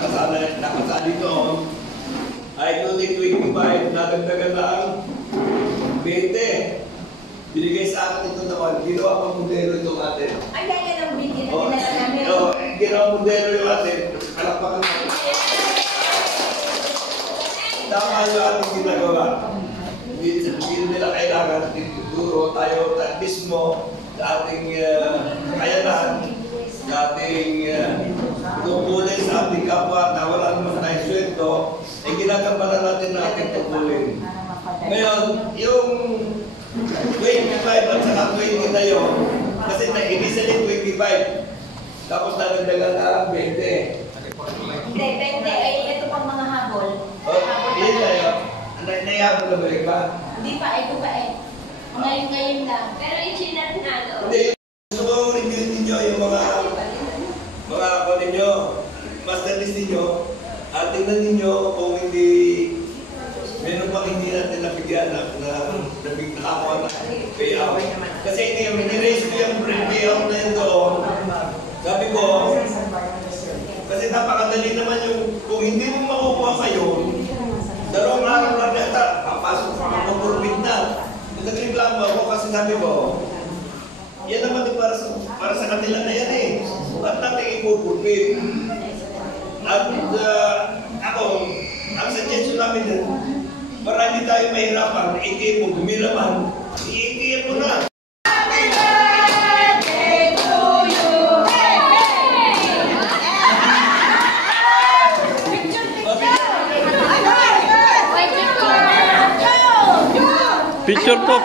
nakasali noon ay 25, nadagdagan lang 20. Binigay sa akin ito naman, ginawa pang modelo itong atin. Ay, yan ang binigay na namin. Ginawa modelo yung atin, kalakpakan natin. Tama yung ating ginagawa. Hindi nila kailangan ituturo tayo mismo sa ating kakayanan, sa ating tungkulin sa ating kapwa na wala naman tayong sweldo, ay ginagampanan natin na ating tungkulin. Ngayon, yung 25 at saka 20 na yun, kasi initially 25, tapos nadagdagan na 20. Hindi, 20 ay ito pang mga habol. Yun na yun. Naihabol na balik ba? Hindi pa, ito pa eh. Ngayon lang. Pero i-chinat na doon. Hindi, gusto kong review ninyo yung mga ako ninyo, master list ninyo, at tingnan ninyo kung hindi meron pang hindi natin nabigyan na nakakuha na payout. Kasi hindi yung miniraise ko yung payout na yun doon. Sabi ko, kasi napakadali naman yung, kung hindi mo makukuha pa yun, dalawang araw lang yata, papasok sa mga kurbit na. Nagreklamo ako kasi sabi ko, yan naman din para sa kanila na yan eh. At natin ipupurbit. At ako, ang suggestion namin din, para hindi tayo mahirapan, ATM mo, gumilaman, i-ATM mo na. Picture po.